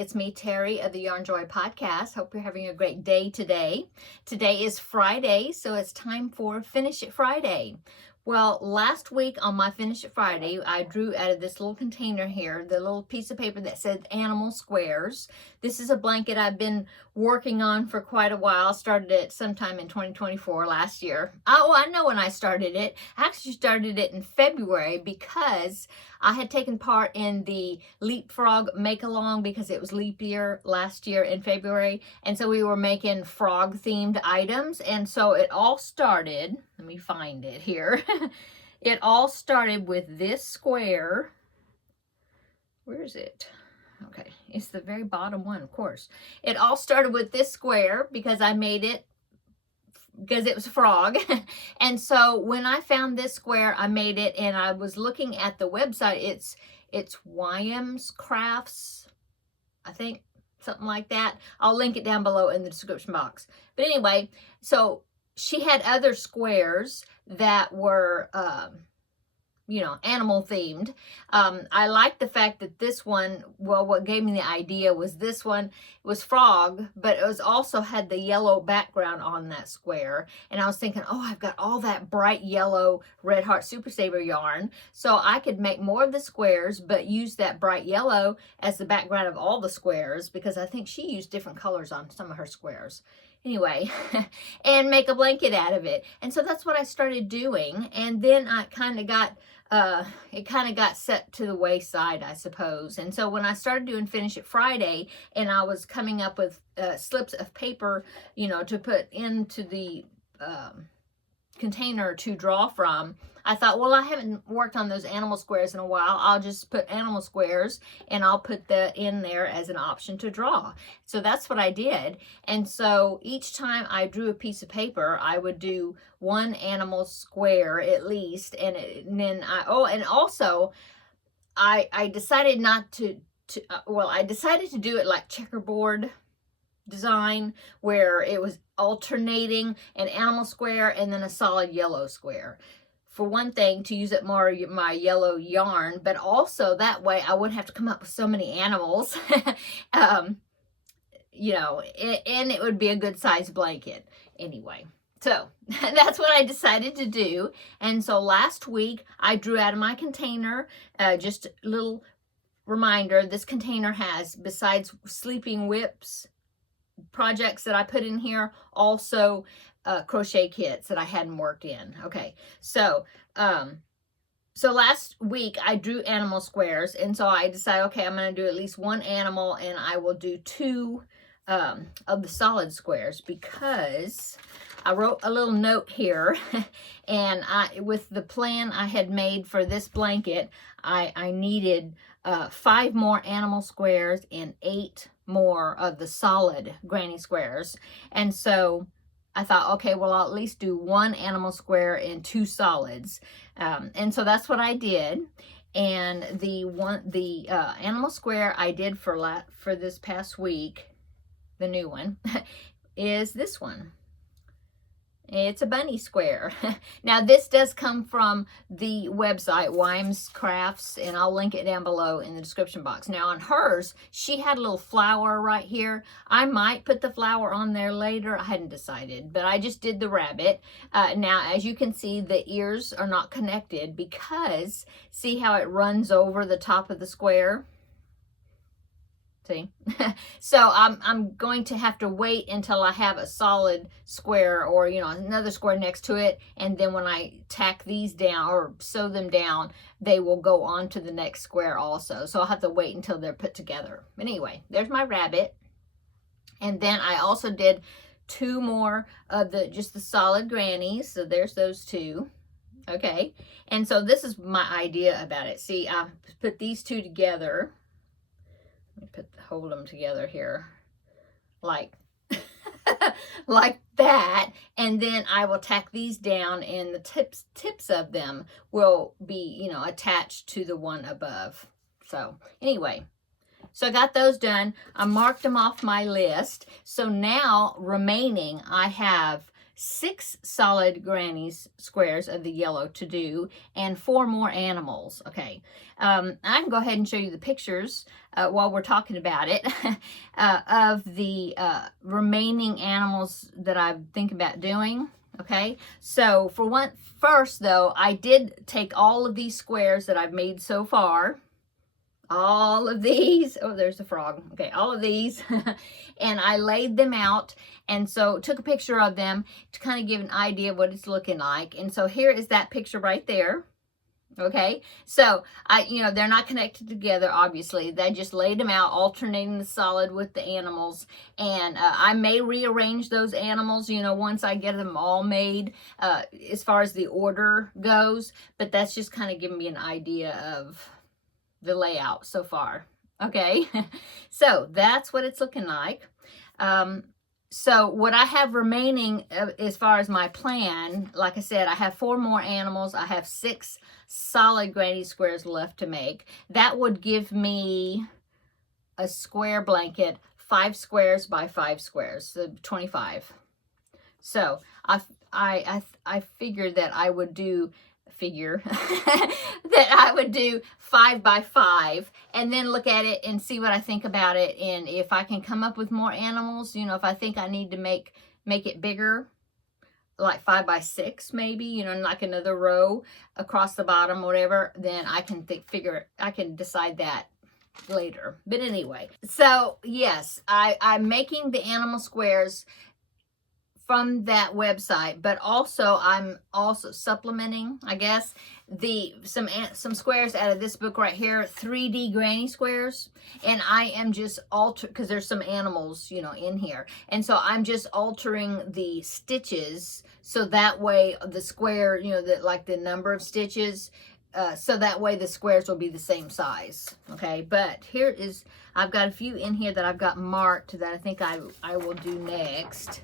It's me, Terri of the Yarnjoy podcast. Hope you're having a great day today. Today is Friday, so it's time for Finish It Friday. Well, last week on my Finish It Friday, I drew out of this little container here, the little piece of paper that said animal squares. This is a blanket I've been working on for quite a while. Started it sometime in 2024, last year. Oh, I know when I started it. I actually started it in February because I had taken part in the Leapfrog Make-Along because it was leap year last year in February. And so we were making frog-themed items. And so it all started, let me find it here. It all started with this square. Where is it? Okay, it's the very bottom one, of course. It all started with this square because I made it because it was a frog. And so when I found this square, I made it, and I was looking at the website. It's YM's Crafts, I think, something like that. I'll link it down below in the description box. But anyway, so she had other squares that were animal themed. I like the fact that this one, well, what gave me the idea was this one was frog, but it was also had the yellow background on that square. And I was thinking, oh, I've got all that bright yellow Red Heart Super Saver yarn, so I could make more of the squares, but use that bright yellow as the background of all the squares, because I think she used different colors on some of her squares. Anyway, and make a blanket out of it. And so that's what I started doing. And then I kind of got, it kind of got set to the wayside, I suppose. And so when I started doing Finish It Friday, and I was coming up with slips of paper, to put into the container to draw from, I thought, well, I haven't worked on those animal squares in a while. I'll just put animal squares, and I'll put that in there as an option to draw. So that's what I did. And so each time I drew a piece of paper, I would do one animal square at least. And then I decided not to I decided to do it like checkerboard design, where it was alternating an animal square and then a solid yellow square. For one thing, to use it more my yellow yarn, but also that way I wouldn't have to come up with so many animals. And it would be a good size blanket anyway. So that's what I decided to do. And so last week I drew out of my container, just a little reminder, this container has, besides Sleeping Whips projects that I put in here, also crochet kits that I hadn't worked in. Okay, so last week I drew animal squares, and so I decided, okay, I'm going to do at least one animal, and I will do two of the solid squares, because I wrote a little note here, and with the plan I had made for this blanket, I needed 5 more animal squares and 8 more of the solid granny squares. And so I thought, okay, well, I'll at least do 1 animal square and 2 solids. And so that's what I did. And the animal square I did for this past week, the new one, is this one. It's a bunny square. Now, this does come from the website, YM's Crafts, and I'll link it down below in the description box. Now, on hers, she had a little flower right here. I might put the flower on there later. I hadn't decided, but I just did the rabbit. Now, as you can see, the ears are not connected because, see how it runs over the top of the square? See? So I'm going to have to wait until I have a solid square, or another square next to it, and then when I tack these down or sew them down, they will go on to the next square also. So I'll have to wait until they're put together. But anyway, there's my rabbit. And then I also did 2 more of just the solid grannies. So there's those 2. Okay. And so this is my idea about it. See, I put these 2 together. Hold them together here like like that, and then I will tack these down, and the tips of them will be attached to the one above. So anyway, so I got those done. I marked them off my list. So now remaining, I have 6 solid granny's squares of the yellow to do, and 4 more animals. Okay, I can go ahead and show you the pictures while we're talking about it of the remaining animals that I think about doing. Okay, so first though, I did take all of these squares that I've made so far, all of these, oh, there's a frog. Okay, all of these, and I laid them out, and so took a picture of them to kind of give an idea of what it's looking like. And so here is that picture right there. Okay, so they're not connected together, obviously. I just laid them out, alternating the solid with the animals, and I may rearrange those animals, once I get them all made, as far as the order goes, but that's just kind of giving me an idea of the layout so far. Okay, so that's what it's looking like. So what I have remaining as far as my plan, like I said, I have 4 more animals. I have 6 solid granny squares left to make. That would give me a square blanket, 5 squares by 5 squares, so 25. So I figured that I would do that I would do 5 by 5, and then look at it and see what I think about it, and if I can come up with more animals, if I think I need to make it bigger, like 5 by 6 maybe, like another row across the bottom, whatever, then I can I can decide that later. But anyway, so yes, I'm making the animal squares from that website, but also I'm also supplementing, I guess, some squares out of this book right here, 3D granny squares, and I am just because there's some animals, in here, and so I'm just altering the stitches so that way the square, like the number of stitches, so that way the squares will be the same size. Okay, but I've got a few in here that I've got marked that I think I will do next.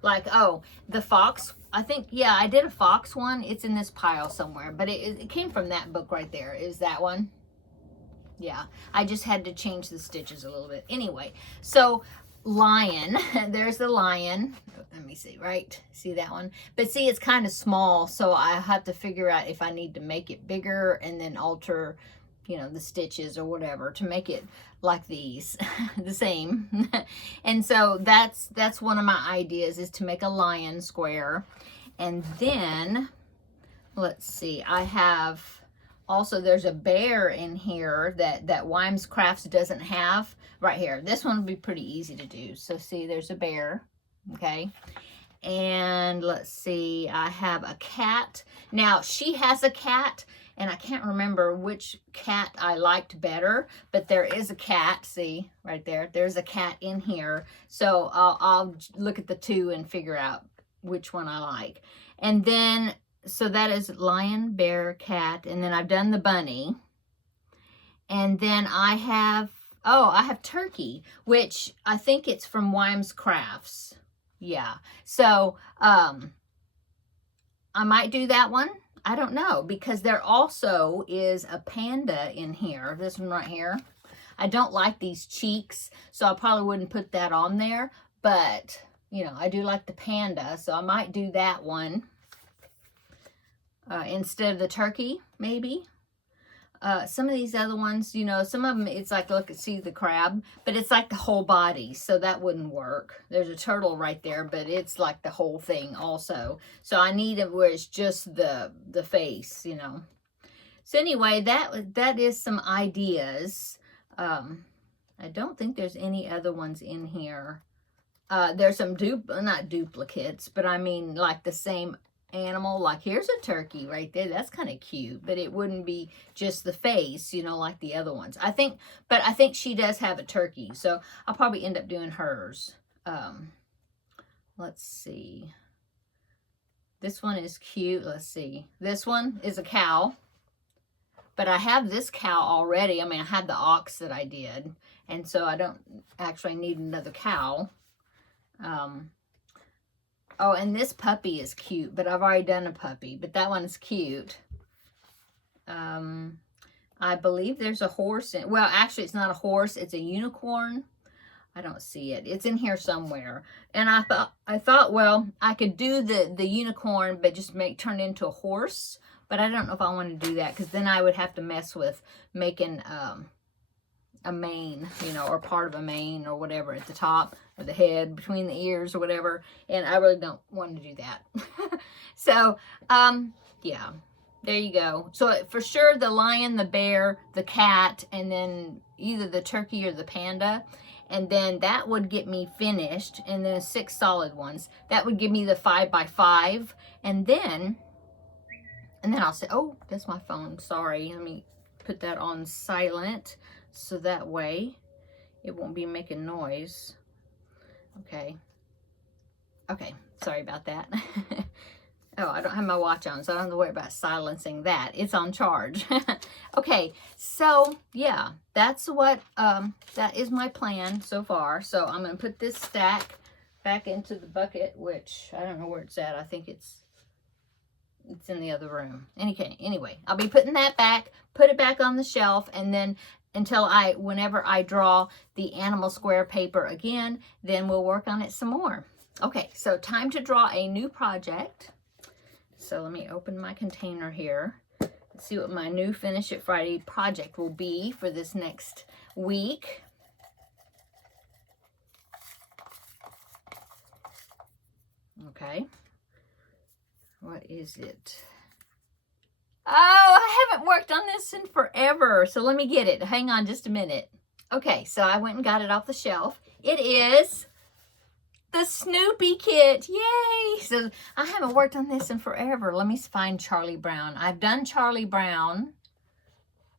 Like, oh, the fox, I think, yeah, I did a fox one. It's in this pile somewhere, but it came from that book right there. Is that one? Yeah, I just had to change the stitches a little bit. Anyway, so lion, there's the lion. Let me see, right? See that one? But see, it's kind of small, so I have to figure out if I need to make it bigger and then alter, the stitches or whatever to make it like these, the same. And so that's one of my ideas, is to make a lion square. And then, let's see, I have also, there's a bear in here that Wimes Crafts doesn't have right here. This one would be pretty easy to do. So see, there's a bear, okay? And let's see, I have a cat. Now, she has a cat, and I can't remember which cat I liked better, but there is a cat, see, right there. There's a cat in here. So I'll look at the two and figure out which one I like. And then, so that is lion, bear, cat, and then I've done the bunny. And then I have turkey, which I think it's from Wimes Crafts. Yeah, so I might do that one. I don't know, because there also is a panda in here, this one right here. I don't like these cheeks, so I probably wouldn't put that on there, but, I do like the panda, so I might do that one instead of the turkey, maybe. Some of these other ones, some of them, it's like, look, see the crab, but it's like the whole body, so that wouldn't work. There's a turtle right there, but it's like the whole thing also. So I need it where it's just the face, So anyway, that is some ideas. I don't think there's any other ones in here. There's some not duplicates, but I mean like the same animal. Like here's a turkey right there. That's kind of cute, but it wouldn't be just the face, like the other ones. I think she does have a turkey, so I'll probably end up doing hers. Let's see. This one is cute. Let's see. This one is a cow, but I have this cow already. I mean, I had the ox that I did, and so I don't actually need another cow. Oh, and this puppy is cute, but I've already done a puppy, but that one's cute. I believe there's a horse well, actually, it's not a horse, it's a unicorn. I don't see it. It's in here somewhere. And I thought, well, I could do the unicorn, but just turn it into a horse. But I don't know if I want to do that, because then I would have to mess with making a mane, you know, or part of a mane or whatever at the top, or the head between the ears or whatever. And I really don't want to do that. So, yeah, there you go. So for sure, the lion, the bear, the cat, and then either the turkey or the panda. And then that would get me finished. And then 6 solid ones. That would give me the 5x5. And then I'll say, oh, that's my phone. Sorry. Let me put that on silent, so that way it won't be making noise. Okay. Okay. Sorry about that. Oh, I don't have my watch on, so I don't have to worry about silencing that. It's on charge. Okay, so yeah, that's what, that is my plan so far. So I'm going to put this stack back into the bucket, which I don't know where it's at. I think it's in the other room. Anyway, I'll be putting that back, put it back on the shelf, and then until whenever I draw the animal square paper again, then we'll work on it some more. Okay, so time to draw a new project. So let me open my container here. Let's see what my new Finish It Friday project will be for this next week. Okay. What is it? Oh, I haven't worked on this in forever. So let me get it. Hang on just a minute. Okay, so I went and got it off the shelf. It is the Snoopy kit. Yay! So I haven't worked on this in forever. Let me find Charlie Brown. I've done Charlie Brown.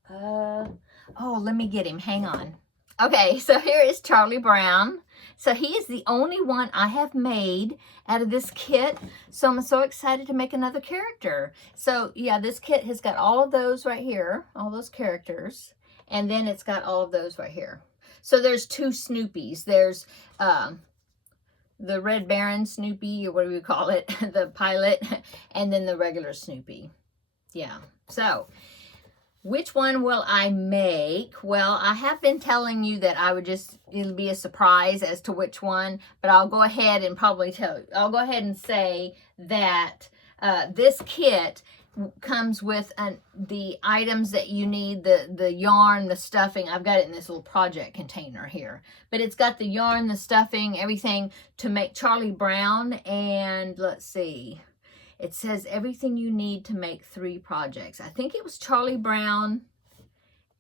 Oh, let me get him. Hang on. Okay, so here is Charlie Brown. So he is the only one I have made out of this kit. So I'm so excited to make another character. So yeah, this kit has got all of those right here, all those characters. And then it's got all of those right here. So there's 2 Snoopies. There's the Red Baron Snoopy, or whatever you call it, the pilot, and then the regular Snoopy. Yeah, so which one will I make? Well, I have been telling you that it'll be a surprise as to which one, but I'll go ahead and I'll go ahead and say that this kit comes with the items that you need, the yarn, the stuffing. I've got it in this little project container here, but it's got the yarn, the stuffing, everything to make Charlie Brown. And let's see, it says everything you need to make 3 projects. I think it was Charlie Brown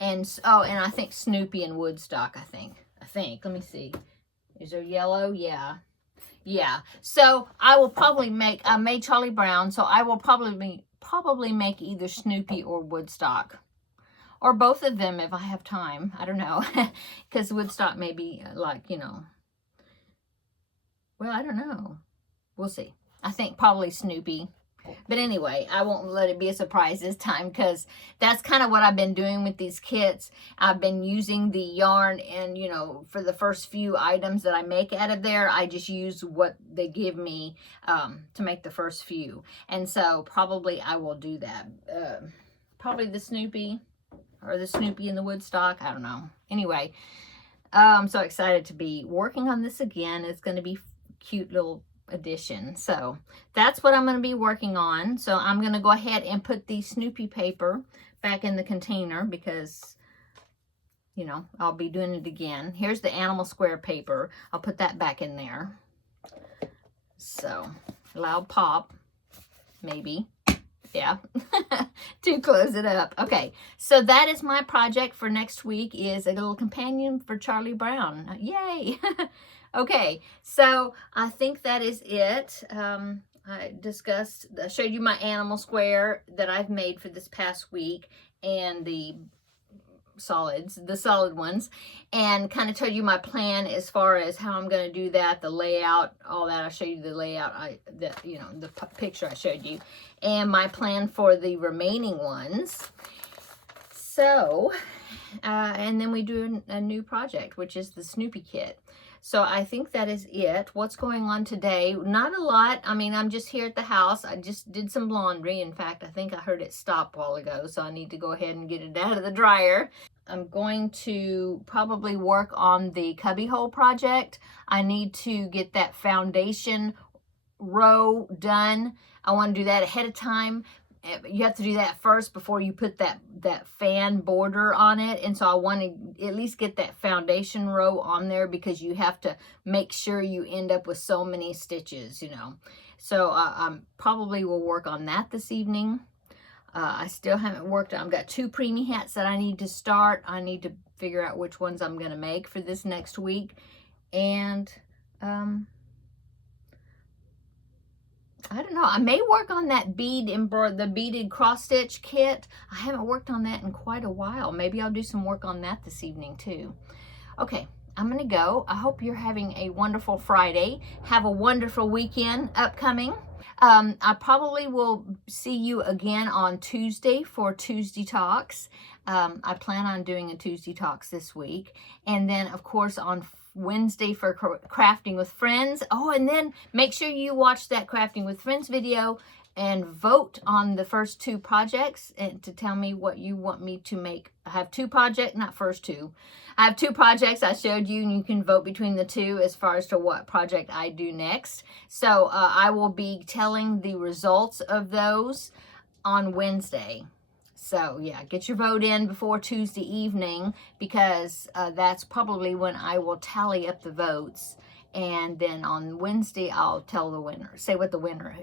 and I think Snoopy and Woodstock. I think let me see, is there yellow? Yeah, so I will probably I made Charlie Brown, so I will probably make either Snoopy or Woodstock, or both of them if I have time. I don't know, because Woodstock may be like, you know, well, I don't know. We'll see. I think probably Snoopy. But anyway, I won't let it be a surprise this time, because that's kind of what I've been doing with these kits. I've been using the yarn, and, you know, for the first few items that I make out of there, I just use what they give me to make the first few. And so probably I will do that. Probably the Snoopy, or the Snoopy and the Woodstock. I don't know. Anyway, I'm so excited to be working on this again. It's going to be cute little edition. So that's what I'm going to be working on. So I'm going to go ahead and put the Snoopy paper back in the container, because, you know, I'll be doing it again. Here's the animal square paper. I'll put that back in there. So loud pop, maybe. Yeah, to close it up. Okay, so that is my project for next week, is a little companion for Charlie Brown. Yay! Okay, so I think that is it. I showed you my animal square that I've made for this past week, and the solid ones, and kind of told you my plan as far as how I'm going to do that, the layout, all that. I showed you the layout, the picture I showed you, and my plan for the remaining ones. So, and then we do a new project, which is the Snoopy kit. So I think that is it. What's going on today? Not a lot. I mean, I'm just here at the house. I just did some laundry. In fact, I think I heard it stop a while ago, so I need to go ahead and get it out of the dryer. I'm going to probably work on the cubbyhole project. I need to get that foundation row done. I want to do that ahead of time. You have to do that first before you put that fan border on it, and so I want to at least get that foundation row on there, because you have to make sure you end up with so many stitches, you know. So I probably will work on that this evening. I still haven't worked on, I've got 2 preemie hats that I need to start. I need to figure out which ones I'm going to make for this next week. And I don't know, I may work on that the beaded cross stitch kit. I haven't worked on that in quite a while. Maybe I'll do some work on that this evening too. Okay, I'm gonna go. I hope you're having a wonderful Friday. Have a wonderful weekend upcoming. I probably will see you again on Tuesday for Tuesday Talks. I plan on doing a Tuesday Talks this week. And then, of course, on Wednesday for Crafting with Friends. Oh, and then make sure you watch that Crafting with Friends video and vote on the first 2 projects and to tell me what you want me to make. I have 2 projects, not first 2. I have 2 projects I showed you, and you can vote between the 2 as far as to what project I do next. So I will be telling the results of those on Wednesday. So yeah, get your vote in before Tuesday evening, because that's probably when I will tally up the votes. And then on Wednesday, I'll tell the winner, say what the winner,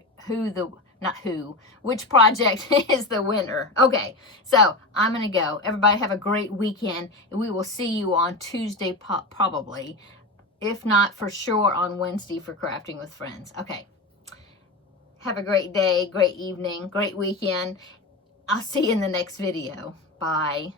which project is the winner. Okay, so I'm going to go. Everybody have a great weekend. And we will see you on Tuesday probably. If not, for sure on Wednesday for Crafting with Friends. Okay. Have a great day, great evening, great weekend. I'll see you in the next video. Bye.